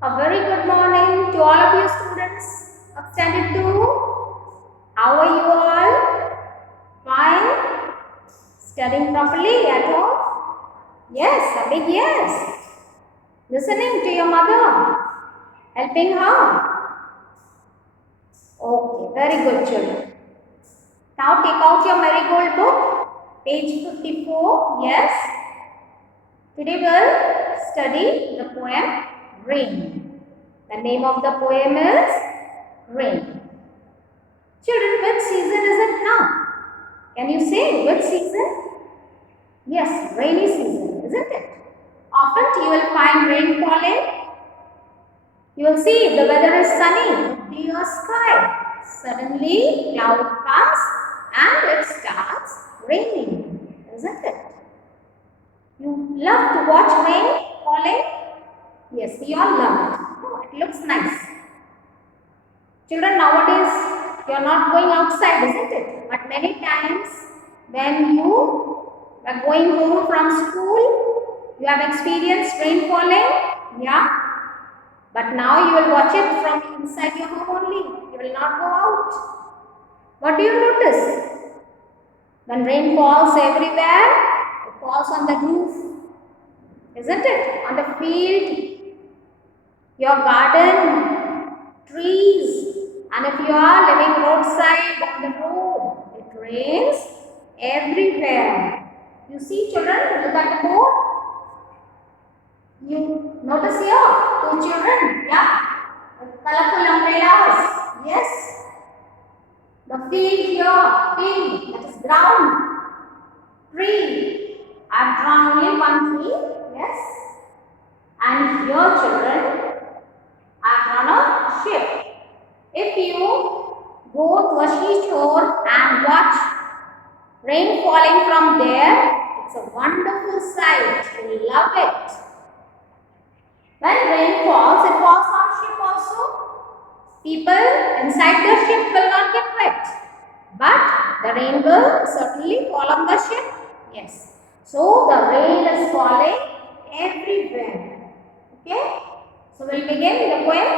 A very good morning to all of you students of Standard 2. How are you all? Fine? Studying properly at home? Yes, a big yes. Listening to your mother? Helping her? Okay, very good children. Now take out your marigold book, page 54. Yes. Today we'll study the poem Rain. The name of the poem is Rain. Children, which season is it now? Can you say which season? Yes, rainy season, isn't it? Often you will find rain falling. You will see if the weather is sunny, clear sky. Suddenly cloud comes and it starts raining, isn't it? You love to watch rain falling? Yes, we all love it. Oh, it looks nice. Children, nowadays you are not going outside, isn't it? But many times when you are going home from school, you have experienced rain falling. Yeah. But now you will watch it from inside your home only. You will not go out. What do you notice? When rain falls everywhere, it falls on the roof, isn't it? On the field, your garden, trees, and if you are living roadside on the road, it rains everywhere. You see children, look at the board. You notice here, two children, yeah, with colorful umbrellas, yes. The field here, field, that is ground, tree. I have drawn only one tree, yes. And here children, I have drawn a ship. If you go to a seashore and watch rain falling from there, it's a wonderful sight. You love it. When rain falls, it falls on ship also. People inside the ship will not get wet. But the rain will certainly fall on the ship. Yes. So the rain is falling everywhere. Okay. So we'll begin the poem.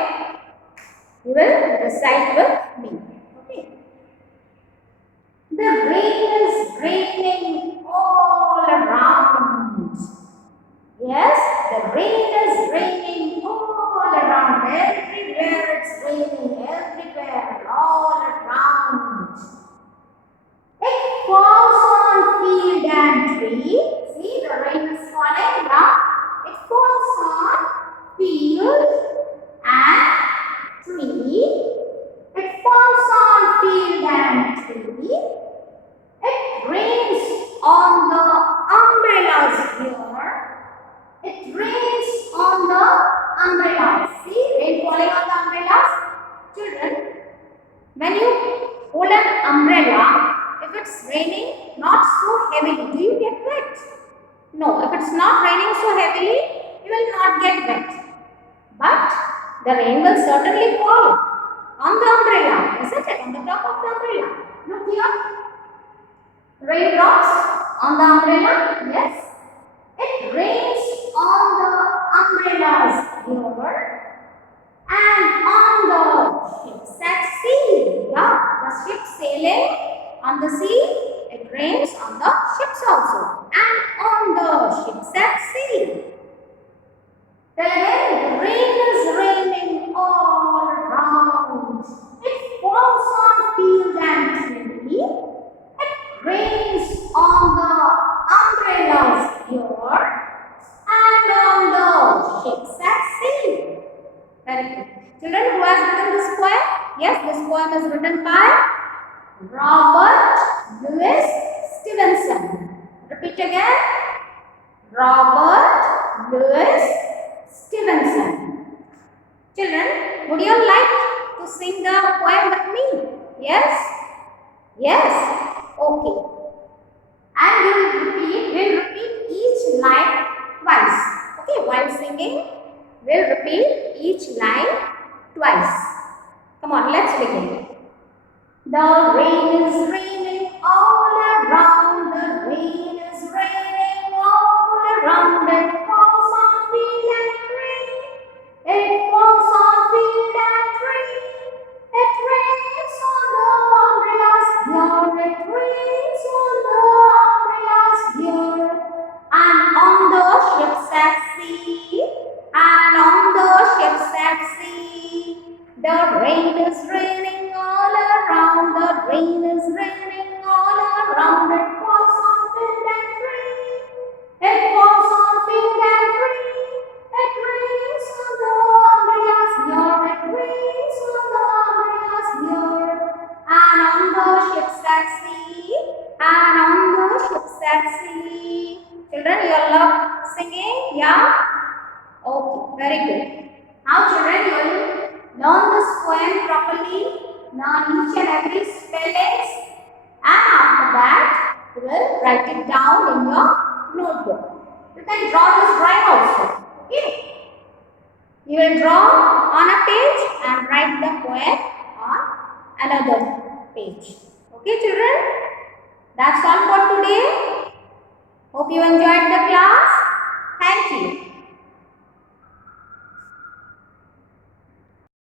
You will recite with me. Okay. The rain is raining all around. Yes, the rain is raining all around. Everywhere it's raining, everywhere, all around. It falls on field and tree. See, the rain is falling now. It falls on field and tree. It falls on field and tree. It rains on the umbrellas here. It rains on the umbrellas. See, rain falling on the umbrellas. Children, when you hold an umbrella, if it's raining not so heavily, do you get wet? No, if it's not raining so heavily, you will not get wet. But the rain will certainly fall on the umbrella, isn't it? On the top of the umbrella. Look here. Raindrops on the umbrella, yes. It rains on the umbrellas here and on the ships at sea. Yeah, the ship sailing on the sea, it rains on the ships also and on the ships at sea. Then again, the rain is raining all around. It falls on field and tree. It rains on the umbrellas here and on the ships at sea. Very good. Children, who has written this poem? Yes, this poem is written by Robert Louis Stevenson. Repeat again. Robert Louis Stevenson. Children, would you like to sing the poem with me? Yes? Yes? Okay. And we'll repeat each line twice. Okay, while singing, we'll repeat each line twice. Come on, let's begin. The rain is raining all around. The rain is raining all around. It falls on field and tree. It falls sea, and on the ships at sea. The rain is raining all around, the rain is raining all around. It falls on field and tree, it falls on field and tree. It rains on the umbrellas near, it rains on the umbrellas near. And on the ships at sea, and on the ships at sea. Children, you all love singing? Yeah? Okay, very good. Now children, you will learn this poem properly, learn each and every spellings, and after that, you will write it down in your notebook. You can draw this drawing also. Okay? You will draw on a page and write the poem on another page. Okay children? That's all for today. Hope you enjoyed the class. Thank you.